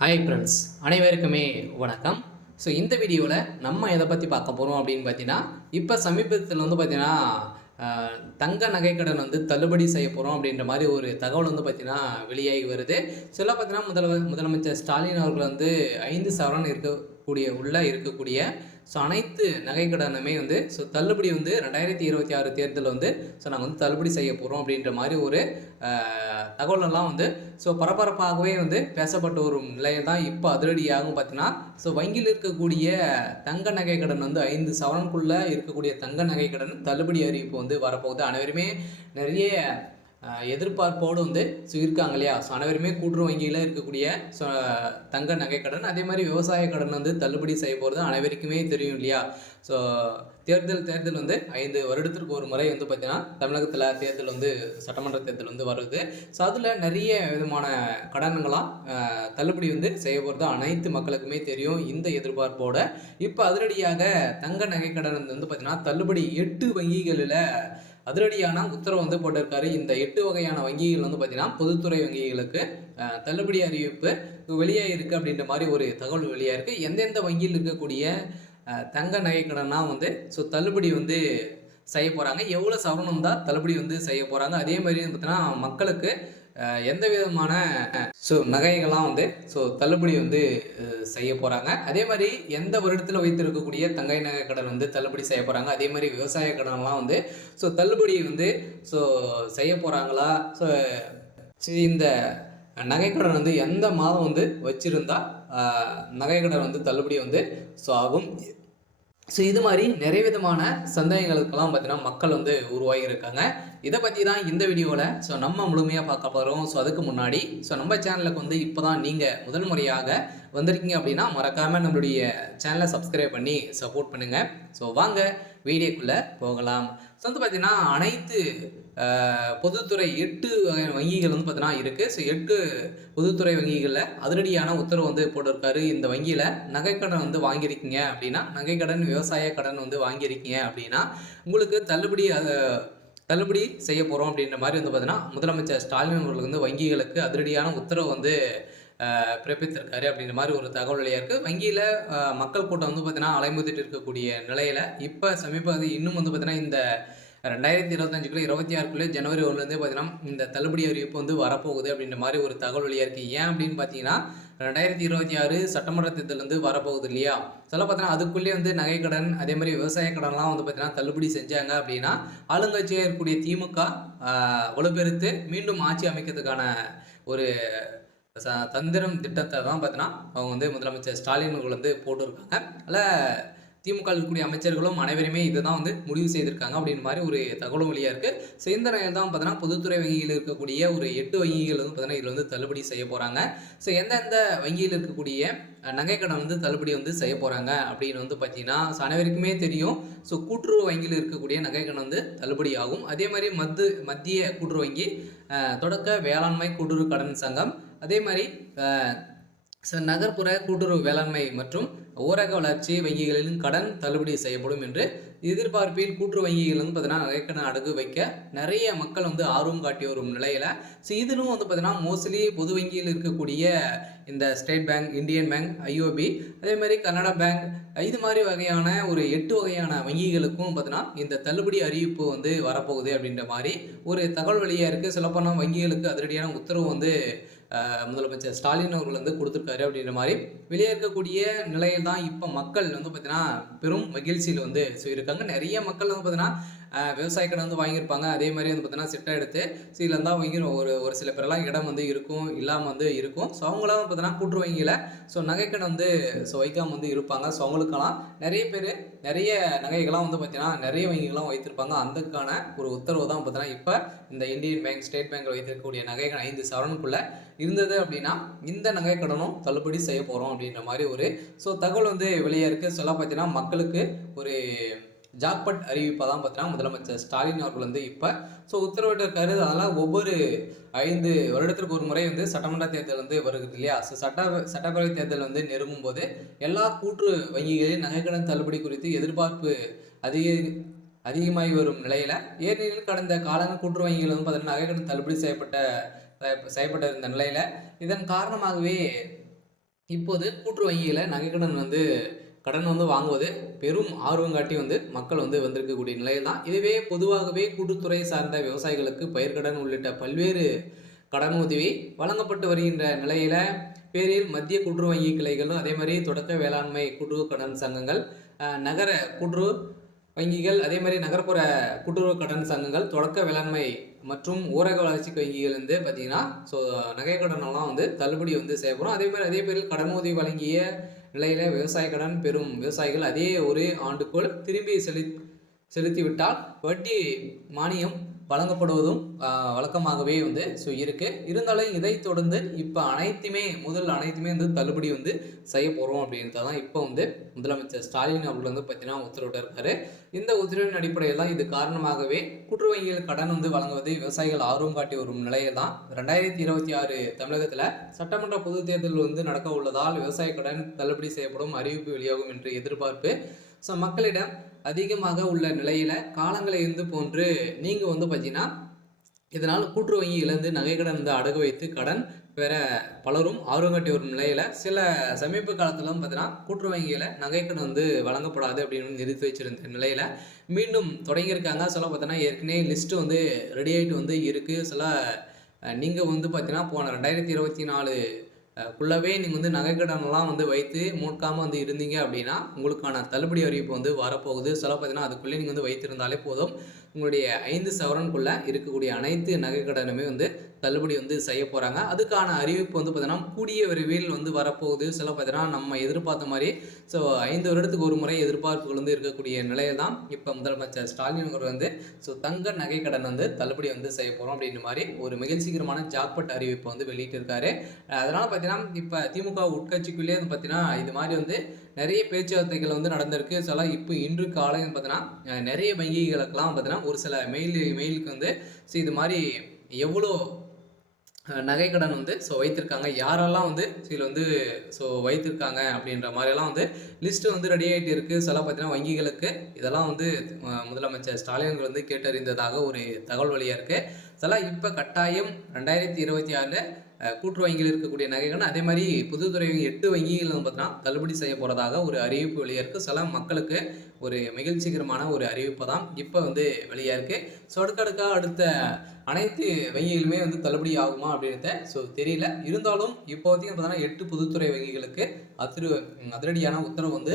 Hi friends, அனைவருக்குமே வணக்கம். இந்த வீடியோவில் நம்ம எதை பற்றி பார்க்க போகிறோம் அப்படின்னு பார்த்தீங்கன்னா, இப்போ சமீபத்தில் பார்த்தீங்கன்னா தங்க நகைக்கடன் தள்ளுபடி செய்ய போகிறோம் அப்படின்ற மாதிரி ஒரு தகவல் பார்த்தீங்கன்னா வெளியாகி வருது. பார்த்தீங்கன்னா முதலமைச்சர் ஸ்டாலின் அவர்கள் 5 சவரன் இருக்கக்கூடிய அனைத்து நகைக்கடனுமே தள்ளுபடி 2026 தேர்தல் நாங்கள் தள்ளுபடி செய்ய போகிறோம் அப்படின்ற மாதிரி ஒரு தகவலெல்லாம் பரபரப்பாகவே பேசப்பட்ட ஒரு நிலையில் தான் இப்போ அதிரடியாகவும் பார்த்தீங்கன்னா வங்கியில் இருக்கக்கூடிய தங்க நகைக்கடன் 5 சவரனுக்குள்ளே இருக்கக்கூடிய தங்க நகைக்கடன் தள்ளுபடி அறிவிப்பு வரப்போகுது. அனைவருமே நிறைய எதிர்பார்ப்போடு இருக்காங்க இல்லையா? அனைவருமே கூட்டுறவு வங்கியில் இருக்கக்கூடிய தங்க நகைக்கடன், அதே மாதிரி விவசாய கடன் தள்ளுபடி செய்ய போகிறது அனைவருக்குமே தெரியும் இல்லையா? தேர்தல் 5 வருடத்திற்கு ஒரு முறை பார்த்தீங்கன்னா தமிழகத்தில் தேர்தல் சட்டமன்ற தேர்தல் வருது. அதில் நிறைய விதமான கடன்களாம் தள்ளுபடி செய்ய போகிறது அனைத்து மக்களுக்குமே தெரியும். இந்த எதிர்பார்ப்போட இப்போ அதிரடியாக தங்க நகைக்கடன் பார்த்தீங்கன்னா தள்ளுபடி 8 வங்கிகளில் அதிரடியான உத்தரவு போட்டிருக்காரு. இந்த 8 வகையான வங்கிகள் பார்த்தீங்கன்னா பொதுத்துறை வங்கிகளுக்கு தள்ளுபடி அறிவிப்பு வெளியாக இருக்குது அப்படின்ற மாதிரி ஒரு தகவல் வெளியாக இருக்குது. எந்தெந்த வங்கியில் இருக்கக்கூடிய தங்க நகைக்கடனா தள்ளுபடி செய்ய போகிறாங்க, எவ்வளோ சவரனம் தான் தள்ளுபடி செய்ய போகிறாங்க, அதே மாதிரி பார்த்தீங்கன்னா மக்களுக்கு எந்த விதமான நகைகள்லாம் தள்ளுபடி செய்ய போகிறாங்க, அதே மாதிரி எந்த வருடத்தில் வைத்திருக்கக்கூடிய தங்க நகை கடன் தள்ளுபடி செய்ய போகிறாங்க, அதே மாதிரி விவசாய கடன்லாம் தள்ளுபடி செய்ய போகிறாங்களா, இந்த நகைக்கடன் எந்த மாதம் வச்சுருந்தா நகைக்கடன் தள்ளுபடி ஆகும். இது மாதிரி நிறைய விதமான சந்தேகங்களுக்கெல்லாம் பார்த்தீங்கன்னா மக்கள் உருவாகி இருக்காங்க. இதை பற்றி தான் இந்த வீடியோவில் நம்ம முழுமையாக பார்க்க போகிறோம். அதுக்கு முன்னாடி நம்ம சேனலுக்கு இப்போ தான் நீங்கள் முதல் முறையாக வந்திருக்கீங்க அப்படின்னா மறக்காமல் நம்மளுடைய சேனலை சப்ஸ்கிரைப் பண்ணி சப்போர்ட் பண்ணுங்கள். வாங்க வீடியோக்குள்ளே போகலாம். பார்த்தீங்கன்னா அனைத்து பொதுத்துறை 8 வங்கிகள் பார்த்தீங்கன்னா இருக்குது. 8 பொதுத்துறை வங்கிகளில் அதிரடியான உத்தரவு போட்டிருக்காரு. இந்த வங்கியில் நகைக்கடன் வாங்கியிருக்கீங்க அப்படின்னா, நகைக்கடன் விவசாய கடன் வாங்கியிருக்கீங்க அப்படின்னா உங்களுக்கு தள்ளுபடி செய்ய போகிறோம் அப்படின்ற மாதிரி பார்த்தீங்கன்னா முதலமைச்சர் ஸ்டாலின் அவர்கள் வங்கிகளுக்கு அதிரடியான உத்தரவு பிறப்பித்திருக்காரு அப்படின்ற மாதிரி ஒரு தகவல் வெளியாக இருக்குது. வங்கியில் மக்கள் கூட்டம் பார்த்தீங்கன்னா அலைமுதிட்டு இருக்கக்கூடிய நிலையில் இப்போ சமீபத்தில் இன்னும் பார்த்தீங்கன்னா இந்த 2025 26 ஜனவரி 1 பார்த்தீங்கன்னா இந்த தள்ளுபடி அறிவிப்பு வரப்போகுது அப்படின்ற மாதிரி ஒரு தகவல் வெளியாக இருக்குது. ஏன் அப்படின்னு பார்த்தீங்கன்னா 2026 சட்டமன்ற தேர்தல் வரப்போகுது இல்லையா? பார்த்தீங்கன்னா அதுக்குள்ளே நகைக்கடன், அதே மாதிரி விவசாய கடன்லாம் பார்த்தீங்கன்னா தள்ளுபடி செஞ்சாங்க அப்படின்னா ஆளுங்கட்சியாக இருக்கக்கூடிய திமுக வலுப்பெருத்து மீண்டும் ஆட்சி அமைக்கிறதுக்கான ஒரு தந்திரம் திட்டத்தை தான் பார்த்தீங்கன்னா அவங்க முதலமைச்சர் ஸ்டாலின் அவர்கள் போட்டிருக்காங்க. அதில் திமுக இருக்கக்கூடிய அமைச்சர்களும் அனைவருமே இதை தான் முடிவு செய்திருக்காங்க அப்படின்ற மாதிரி ஒரு தகவலும் வெளியாக இருக்குது. இந்த நிலையில் தான் பார்த்தீங்கன்னா பொதுத்துறை வங்கியில் இருக்கக்கூடிய ஒரு 8 வங்கிகள் பார்த்தீங்கன்னா இதில் தள்ளுபடி செய்ய போகிறாங்க. எந்தெந்த வங்கியில் இருக்கக்கூடிய நகைக்கடன் தள்ளுபடி செய்ய போகிறாங்க அப்படின்னு பார்த்தீங்கன்னா அனைவருக்குமே தெரியும். கூட்டுறவு வங்கியில் இருக்கக்கூடிய நகைக்கடன் தள்ளுபடி ஆகும். அதே மாதிரி மத்திய கூட்டுறவு வங்கி, தொடக்க வேளாண்மை கூட்டுறவு கடன் சங்கம், அதே மாதிரி நகர்ப்புற கூட்டுறவு வேளாண்மை மற்றும் ஊரக வளர்ச்சி வங்கிகளின் கடன் தள்ளுபடி செய்யப்படும் என்று எதிர்பார்ப்பில் கூட்டுறவு வங்கிகள் பார்த்தீங்கன்னா நகைக்கடன் அடகு வைக்க நிறைய மக்கள் ஆர்வம் காட்டி வரும் நிலையில் இதிலும் பார்த்தீங்கன்னா மோஸ்ட்லி பொது வங்கியில் இருக்கக்கூடிய இந்த state bank, Indian bank, IOB, அதே மாதிரி கனடா பேங்க், இது மாதிரி வகையான ஒரு 8 வகையான வங்கிகளுக்கும் பார்த்தீங்கன்னா இந்த தள்ளுபடி அறிவிப்பு வரப்போகுது அப்படின்ற மாதிரி ஒரு தகவல் வெளியாக இருக்குது. சொல்லப்போனால் வங்கிகளுக்கு அதிரடியான உத்தரவு முதலமைச்சர் ஸ்டாலின் அவர்கள் கொடுத்துருக்காரு அப்படின்ற மாதிரி வெளியே இருக்கக்கூடிய நிலையில் தான் இப்போ மக்கள் பார்த்தீங்கன்னா பெரும் மகிழ்ச்சியில் இருக்காங்க. நிறைய மக்கள் பார்த்தீங்கன்னா விவசாய கடன் வாங்கியிருப்பாங்க. அதே மாதிரி பார்த்தீங்கன்னா சிட்டை எடுத்து இதில் இருந்தால் வாங்கி ஒரு சில பேரெல்லாம் இடம் இருக்கும், இல்லாமல் இருக்கும். அவங்களாம் பார்த்தீங்கன்னா கூட்டுறவு வங்கியில் நகைக்கடன் வைக்காமல் இருப்பாங்க. அவங்களுக்கெல்லாம் நிறைய பேர் நிறைய நகைகள்லாம் பார்த்தீங்கன்னா நிறைய வங்கிகள்லாம் வைத்திருப்பாங்க. அதுக்கான ஒரு உத்தரவு தான் பார்த்தீங்கன்னா இப்போ இந்த இந்தியன் பேங்க், ஸ்டேட் பேங்க் வைத்திருக்கக்கூடிய நகைகள் 5 சவரனுக்குள்ளே இருந்தது அப்படின்னா இந்த நகைக்கடனும் தள்ளுபடி செய்ய போகிறோம் அப்படின்ற மாதிரி ஒரு தகவல் வெளியாக இருக்குது. பார்த்தீங்கன்னா மக்களுக்கு ஒரு ஜாக்பட் அறிவிப்பை தான் பார்த்தீங்கன்னா முதலமைச்சர் ஸ்டாலின் அவர்கள் இப்போ உத்தரவிட்டிருக்காரு. அதனால் ஒவ்வொரு 5 வருடத்திற்கு ஒரு முறை சட்டமன்ற தேர்தல் வருகிறது இல்லையா? சட்டப்பேரவை தேர்தல் நெருங்கும் போது எல்லா கூட்டு வங்கிகளின் நகைக்கடன் தள்ளுபடி குறித்து எதிர்பார்ப்பு அதிகமாகி வரும் நிலையில் ஏனெனில் கடந்த காலங்கள் கூட்டுறவு வங்கிகள் பார்த்தீங்கன்னா நகைக்கடன் தள்ளுபடி செய்யப்பட்ட இருந்த நிலையில் இதன் காரணமாகவே இப்போது கூட்டுறவு வங்கியில நகைக்கடன் வந்து கடன் வந்து வாங்குவது பெரும் ஆர்வம் காட்டி வந்து மக்கள் வந்து வந்திருக்கக்கூடிய நிலையில் தான். இதுவே பொதுவாகவே கூட்டுத்துறை சார்ந்த விவசாயிகளுக்கு பயிர்க்கடன் உள்ளிட்ட பல்வேறு கடன் உதவி வழங்கப்பட்டு வருகின்ற நிலையில பேரில் மத்திய கூட்டுறவு வங்கி கிளைகளும் அதே மாதிரி தொடக்க வேளாண்மை கூட்டுறவு கடன் சங்கங்கள், நகர கூட்டுறவு வங்கிகள், அதே மாதிரி நகர்ப்புற கூட்டுறவு கடன் சங்கங்கள், தொடக்க வேளாண்மை மற்றும் ஊரக வளர்ச்சி வங்கிகள் வந்து பார்த்தீங்கன்னா, ஸோ நகை கடனெல்லாம் வந்து தள்ளுபடி வந்து செய்யப்படும். அதே பேரில் கடன் உதவி வழங்கிய நிலையில விவசாய கடன் பெறும் விவசாயிகள் அதே ஒரு ஆண்டுக்குள் திரும்பி செலுத்திவிட்டால் வட்டி மானியம் வழங்கப்படுவதும் வழக்கமாகவே வந்து இருக்குது. இருந்தாலும் இதை தொடர்ந்து இப்போ அனைத்துமே வந்து தள்ளுபடி வந்து செய்ய போகிறோம் அப்படின்றத தான் இப்போ வந்து முதலமைச்சர் ஸ்டாலின் அவர்கள் வந்து பார்த்தீங்கன்னா உத்தரவிட்டிருக்காரு. இந்த உத்தரவின் அடிப்படையில் தான் இது காரணமாகவே கூட்டுறவு வங்கிகள் கடன் வந்து வழங்குவதை விவசாயிகள் ஆர்வம் காட்டி வரும் நிலையில் தான் 2026 தமிழகத்தில் சட்டமன்ற பொதுத் தேர்தல் வந்து நடக்க உள்ளதால் விவசாய கடன் தள்ளுபடி செய்யப்படும் அறிவிப்பு வெளியாகும் என்று எதிர்பார்ப்பு ஸோ மக்களிடம் அதிகமாக உள்ள நிலையில காலங்களை வந்து போன்று நீங்க வந்து பார்த்தீங்கன்னா இதனால் கூட்டுறவு வங்கியிலிருந்து நகைக்கடன் வந்து அடகு வைத்து கடன் பெற பலரும் ஆர்வம் காட்டி வரும் நிலையில சில சமீப காலத்துல பார்த்தீங்கன்னா கூட்டுறவு வங்கியில நகைக்கடன் வந்து வழங்கப்படாது அப்படின்னு நிறுத்தி வச்சிருந்த நிலையில மீண்டும் தொடங்கியிருக்காங்க. சில பார்த்தீங்கன்னா ஏற்கனவே லிஸ்ட் வந்து ரெடி ஆகிட்டு வந்து இருக்கு. சில நீங்க வந்து பார்த்தீங்கன்னா போன 2024 குள்ளவே நீங்கள் வந்து நகைக்கடனெல்லாம் வந்து வைத்து மூட்காமல் வந்து இருந்தீங்க அப்படின்னா உங்களுக்கான தள்ளுபடி அறிவிப்பு வந்து வரப்போகுது. சில பார்த்தீங்கன்னா அதுக்குள்ளே நீங்கள் வந்து வைத்திருந்தாலே போதும், உங்களுடைய 5 சவரனுக்குள்ளே இருக்கக்கூடிய அனைத்து நகைக்கடனுமே வந்து தள்ளுபடி வந்து செய்ய போகிறாங்க. அதுக்கான அறிவிப்பு வந்து பார்த்தீங்கன்னா கூடிய விரைவில் வந்து வரப்போகுது. சில பார்த்தீங்கன்னா நம்ம எதிர்பார்த்த மாதிரி ஸோ 5 வருடத்துக்கு ஒரு முறை எதிர்பார்ப்புகள் வந்து இருக்கக்கூடிய நிலையில் தான் இப்போ முதலமைச்சர் ஸ்டாலின் அவர் வந்து ஸோ தங்க நகைக்கடன் வந்து தள்ளுபடி வந்து செய்ய போகிறோம் அப்படின்ற மாதிரி ஒரு மகிழ்ச்சிகரமான ஜாக்பட் அறிவிப்பை வந்து வெளியிட்டிருக்காரு. அதனால் பார்த்தீங்கன்னா இப்போ திமுக உட்கட்சிக்குள்ளேயே வந்து பார்த்தீங்கன்னா இது மாதிரி வந்து நிறைய பேச்சுவார்த்தைகள் வந்து நடந்திருக்கு. சில இப்போ இன்று காலை பார்த்தீங்கன்னா நிறைய வங்கிகளுக்கெல்லாம் பார்த்தீங்கன்னா ஒரு சில மெயிலுக்கு வந்து ஸோ இது மாதிரி எவ்வளோ நகைக்கடன் வந்து ஸோ வைத்திருக்காங்க, யாரெல்லாம் வந்து இதில் வந்து ஸோ வைத்திருக்காங்க அப்படின்ற மாதிரியெல்லாம் வந்து லிஸ்ட்டு வந்து ரெடி ஆகிட்டு இருக்குது. சில பார்த்தீங்கன்னா வங்கிகளுக்கு இதெல்லாம் வந்து முதலமைச்சர் ஸ்டாலின் வந்து கேட்டறிந்ததாக ஒரு தகவல் வழியாக இருக்குது. சில இப்போ கட்டாயம் 2026 கூட்டுறவு வங்கியில் இருக்கக்கூடிய நகைகள் அதே மாதிரி பொதுத்துறை 8 வங்கிகள் வந்து பார்த்தீங்கன்னா தள்ளுபடி செய்ய போகிறதாக ஒரு அறிவிப்பு வெளியாக இருக்குது. சில மக்களுக்கு ஒரு மகிழ்ச்சிகரமான ஒரு அறிவிப்பு தான் இப்போ வந்து வெளியாக இருக்குது. ஸோ அடுத்த அனைத்து வங்கிகளுமே வந்து தள்ளுபடி ஆகுமா அப்படின்றத ஸோ தெரியல. இருந்தாலும் இப்போதைக்கு பார்த்தீங்கன்னா 8 பொதுத்துறை வங்கிகளுக்கு அதிரடியான உத்தரவு வந்து